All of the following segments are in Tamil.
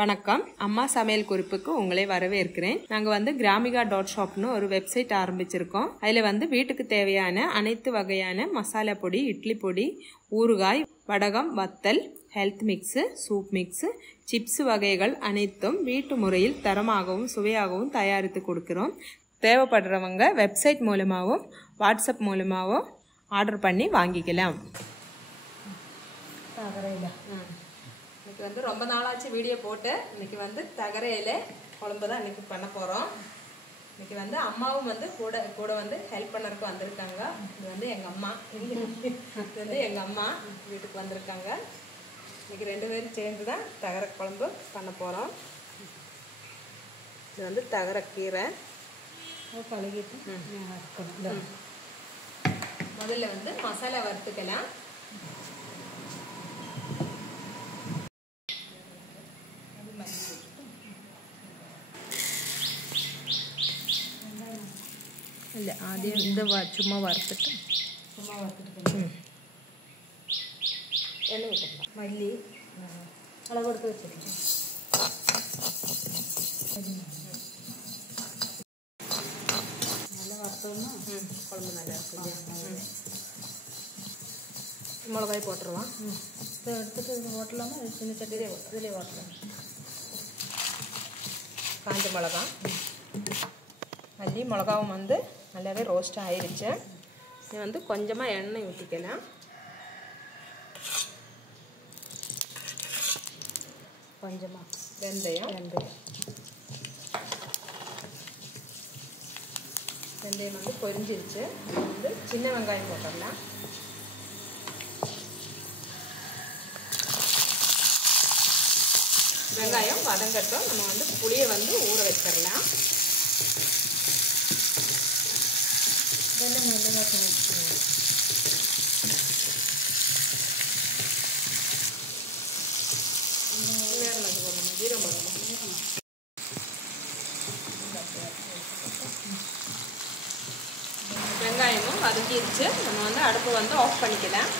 வணக்கம். அம்மா சமையல் குறிப்புக்கு உங்களை வரவேற்கிறேன். நாங்க கிராமிகா.shopனு ஒரு வெப்சைட் ஆரம்பிச்சிருக்கோம். அதுல வீட்டுக்கு தேவையான அனைத்து வகையான மசாலா பொடி, இட்லி பொடி, ஊறுகாய், வடகம், வத்தல், health mix, soup mix, chips வகைகள் அனைத்தும் வீட்டு முறையில் தரமாகவும் சுவையாகவும் தயாரித்து கொடுக்கிறோம். தேவைப்படுறவங்க வெப்சைட் மூலமாகவும் வாட்ஸ்அப் மூலமாகவும் ஆர்டர் பண்ணி வாங்கிக்கலாம். இன்னைக்கு ரொம்ப நாளாச்சு வீடியோ போட்டு. இன்னைக்கு தகரை இலை குழம்பு தான் இன்னைக்கு பண்ண போகிறோம். இன்னைக்கு அம்மாவும் கூட ஹெல்ப் பண்ணறதுக்கு வந்திருக்காங்க. இது எங்கள் அம்மா, இது எங்கள் அம்மா வீட்டுக்கு வந்திருக்காங்க. இன்னைக்கு 2 பேரும் சேர்ந்து தான் தகரை குழம்பு பண்ண போகிறோம். இது தகரை கீரை கழுகிட்டு முதல்ல மசாலா வறுத்துக்கலாம். இல்லை ஆദ്യം சும்மா வறுத்துட்டு எண்ணெய் ஊற்றலாம். மல்லி அளவு எடுத்து வச்சுருக்கேன். நல்லா வறுத்தோம்னா குழம்பு நல்லா இருக்குது. மிளகாய் போட்டுருவான். இதை எடுத்துட்டு இது ஓட்டலாமா? சின்ன சட்டிலே இதிலே ஓட்டலாம். காஞ்ச மிளகா, மல்லி, மிளகாவும் நல்லாவே ரோஸ்ட் ஆயிடுச்சு. இது கொஞ்சமாக எண்ணெய் ஊற்றிக்கலாம். கொஞ்சமாக வெந்தயம் பொரிஞ்சிருச்சு. சின்ன வெங்காயம் போட்டுடலாம். வெங்காயம் வதங்கட்டும். நம்ம புளியை ஊற வச்சிடலாம். வெள்ளை மிளகாய் ஜீரகம் வெங்காயமும் வதக்கிடுச்சு. நம்ம அடுப்பு ஆஃப் பண்ணிக்கலாம்.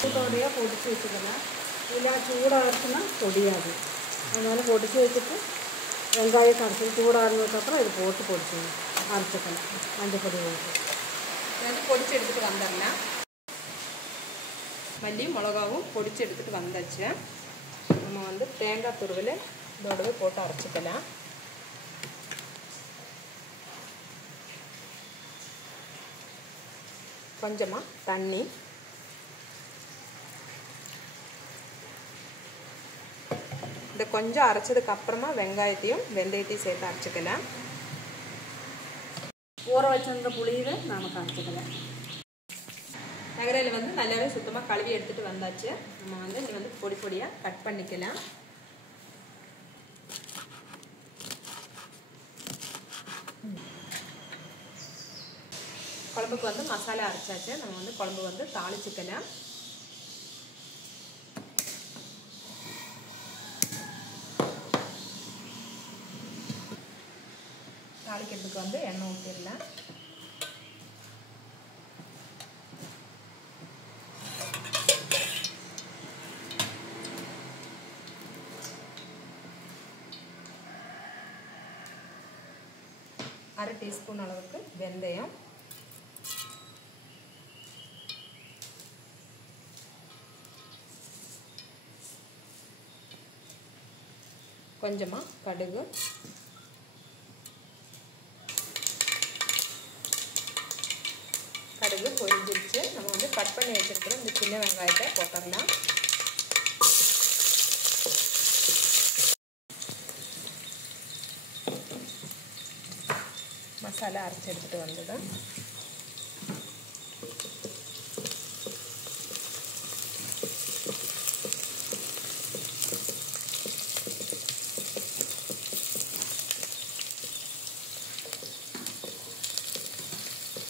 சூட்டோடையாக பொடிச்சு வச்சுக்கலாம். இல்லை சூடாக இருக்குன்னா பொடியாது. அதனால் பொடிச்சு வச்சுட்டு வெங்காயம் கரைச்சி சூடானதுக்கப்புறம் இது போட்டு பொடிச்சிடணும். அரைச்சிக்கலாம். மஞ்சள் பொடி போட்டு பொடிச்சு எடுத்துகிட்டு வந்துடலாம். மல்லி மிளகாவும் பொடிச்சு எடுத்துகிட்டு வந்தாச்சு. நம்ம தேங்காய் துருவில் இதோடவே போட்டு அரைச்சிக்கலாம். கொஞ்சமாக தண்ணி, இந்த கொஞ்சம் அரைச்சதுக்கு அப்புறமா வெங்காயத்தையும் வெந்தயத்தையும் சேர்த்து அரைச்சிக்கலாம். ஊற வச்சிருந்த புளியை நாம் அரைச்சிக்கலாம். நகரையில் நல்லாவே சுத்தமாக கழுவி எடுத்துகிட்டு வந்தாச்சு. நம்ம இது பொடி பொடியாக கட் பண்ணிக்கலாம். குழம்புக்கு மசாலா அரைச்சாச்சு. நம்ம குழம்பு தாளிச்சுக்கலாம். தாளிக்கிறதுக்கு எண்ணெய் ஊற்றிடலாம். அரை டீஸ்பூன் அளவுக்கு வெந்தயம், கொஞ்சமாக கடுகு, கடுகு பொரிஞ்சிருச்சு. நம்ம கட் பண்ணி வச்சுருக்கிற இந்த சின்ன வெங்காயத்தை போட்டுடலாம். மசாலா அரைச்சி எடுத்துகிட்டு வந்தது.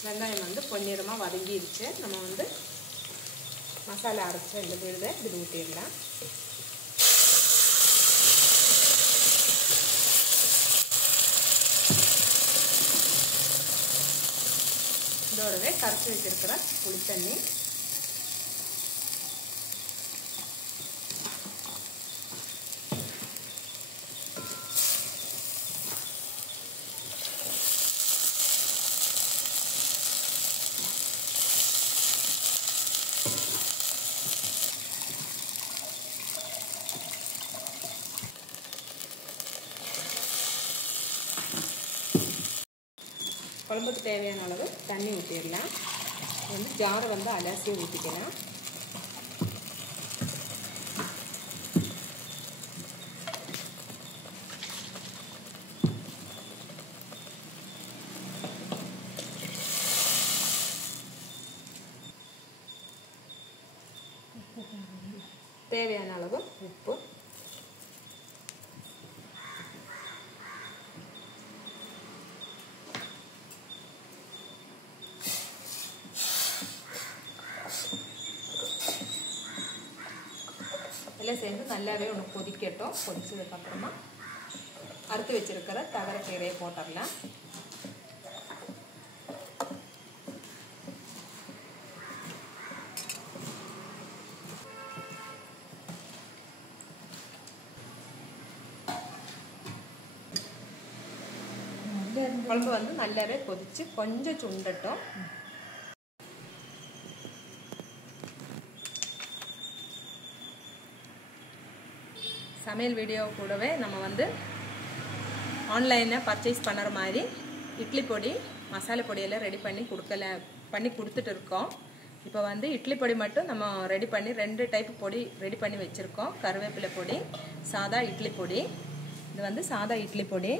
வெங்காயம் பொன்னிறமாக வதங்கிடுச்சு. நம்ம மசாலா அரைச்ச இந்த விழுதை இப்படி ஊற்றிடலாம். இதோடவே கரைச்சி வச்சிருக்கிற புளி தண்ணி குழம்புக்கு தேவையான அளவு தண்ணி ஊற்றிடலாம். வந்து ஜாரை வந்து அலசி ஊற்றிக்கலாம். தேவையான அளவு உப்பு, எல்லாம் சேர்ந்து நல்லாவே ஒன்று கொதிக்கட்டும். கொதிச்சதுக்கப்புறமா அறுத்து வச்சிருக்கிற தவரைக்கீரையை போட்டுடலாம். குழம்பு வந்து நல்லாவே கொதிச்சு கொஞ்சம் சுண்டட்டும். சமையல் வீடியோ கூடவே நம்ம வந்து ஆன்லைனில் பர்ச்சேஸ் பண்ணுற மாதிரி இட்லி பொடி, மசாலா பொடியெல்லாம் ரெடி பண்ணி கொடுத்துட்டு இருக்கோம். இப்போ வந்து இட்லி பொடி மட்டும் நம்ம ரெடி பண்ணி 2 டைப் பொடி ரெடி பண்ணி வச்சுருக்கோம். கருவேப்பிலை பொடி, சாதா இட்லி பொடி. இது வந்து சாதா இட்லி பொடி.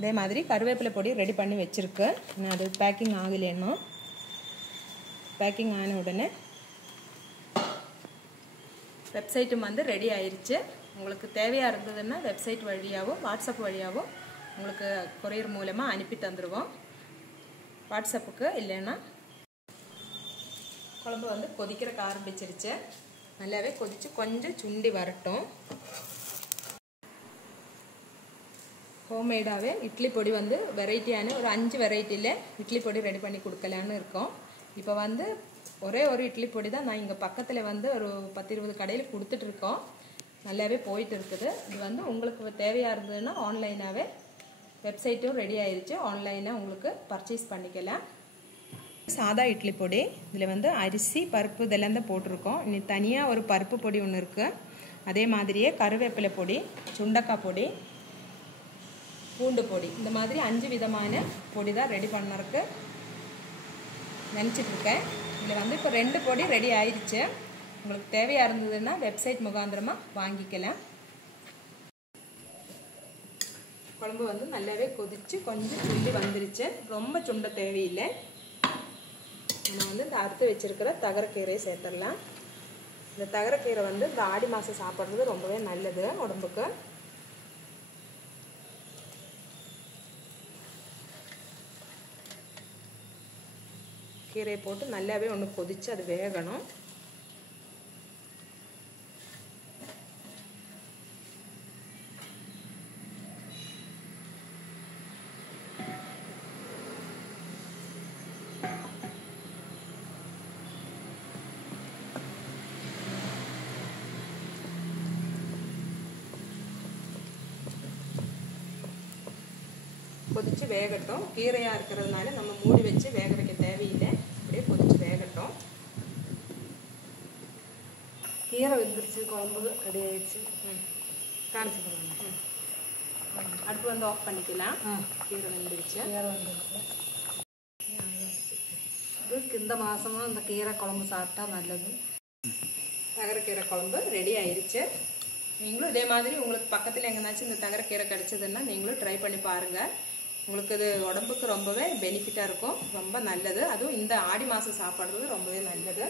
இதே மாதிரி கருவேப்பிலை பொடி ரெடி பண்ணி வச்சுருக்கு. நான் அது பேக்கிங் ஆகலைன்னா பேக்கிங் ஆன உடனே வெப்சைட்டும் வந்து ரெடி ஆயிடுச்சு. உங்களுக்கு தேவையாக இருந்ததுன்னா வெப்சைட் வழியாகவும் வாட்ஸ்அப் வழியாகவும் உங்களுக்கு கொரியர் மூலமாக அனுப்பி தந்துடுவோம். வாட்ஸ்அப்புக்கு இல்லைன்னா. குழம்பு வந்து கொதிக்கிறக்கு ஆரம்பிச்சிருச்சு. நல்லாவே கொதித்து கொஞ்சம் சுண்டி வரட்டும். ஹோம்மேடாகவே இட்லி பொடி வந்து வெரைட்டியான ஒரு 5 வெரைட்டியில் இட்லி பொடி ரெடி பண்ணி கொடுக்கலான்னு இருக்கோம். இப்போ வந்து ஒரே ஒரு இட்லி பொடி தான் நான் இங்கே பக்கத்தில் வந்து ஒரு 10-20 கடையில் கொடுத்துட்ருக்கோம். நல்லாவே போயிட்டு இருக்குது. இது வந்து உங்களுக்கு தேவையாக இருந்ததுன்னா ஆன்லைனாகவே வெப்சைட்டும் ரெடி ஆயிடுச்சு. ஆன்லைனாக உங்களுக்கு பர்ச்சேஸ் பண்ணிக்கலாம். சாதா இட்லி பொடி. இதில் வந்து அரிசி, பருப்பு இதெல்லாம் தான் போட்டிருக்கோம். இனி தனியாக ஒரு பருப்பு பொடி ஒன்று இருக்குது. அதே மாதிரியே கருவேப்பிலை பொடி, சுண்டக்காய் பொடி, பூண்டு பொடி, இந்த மாதிரி 5 விதமான பொடி தான் ரெடி பண்ணறதுக்கு நினச்சிட்ருக்கேன். இதில் வந்து இப்போ 2 பொடி ரெடி ஆயிடுச்சு. உங்களுக்கு தேவையாக இருந்ததுன்னா வெப்சைட் முகாந்திரமாக வாங்கிக்கலாம். குழம்பு வந்து நல்லாவே கொதித்து கொஞ்சம் சுண்டி வந்துருச்சு. ரொம்ப சுண்ட தேவையில்லை. நம்ம வந்து இந்த அறுத்து வச்சுருக்கிற தகரக்கீரையை சேர்த்துடலாம். இந்த தகரக்கீரை வந்து இந்த ஆடி மாதம் சாப்பிட்றது ரொம்பவே நல்லது உடம்புக்கு. கீரையை போட்டு நல்லாவே ஒன்று கொதித்து அது வேகணும். கொதித்து வேகட்டும். கீரையாக இருக்கிறதுனால நம்ம மூடி வச்சு வேக வைக்க தேவையில்லை. அப்படியே கொதித்து வேகட்டும். கீரை வெந்துருச்சு, குழம்பு ரெடி ஆயிடுச்சு. காணிச்சு போடுங்க. அடுப்பு வந்து ஆஃப் பண்ணிக்கலாம். கீரை வெந்துருச்சு. கீரை வந்துருச்சு. இதுக்கு இந்த மாதமும் இந்த கீரை குழம்பு சாப்பிட்டா நல்லது. தகரக்கீரை குழம்பு ரெடி ஆயிடுச்சு. நீங்களும் இதே மாதிரி உங்களுக்கு பக்கத்தில் எங்கேனாச்சும் இந்த தகரக்கீரை கிடச்சதுன்னா நீங்களும் ட்ரை பண்ணி பாருங்கள். உங்களுக்கு இது உடம்புக்கு ரொம்பவே பெனிஃபிட்டாக இருக்கும். ரொம்ப நல்லது. அதுவும் இந்த ஆடி மாதம் சாப்பிட்றது ரொம்பவே நல்லது.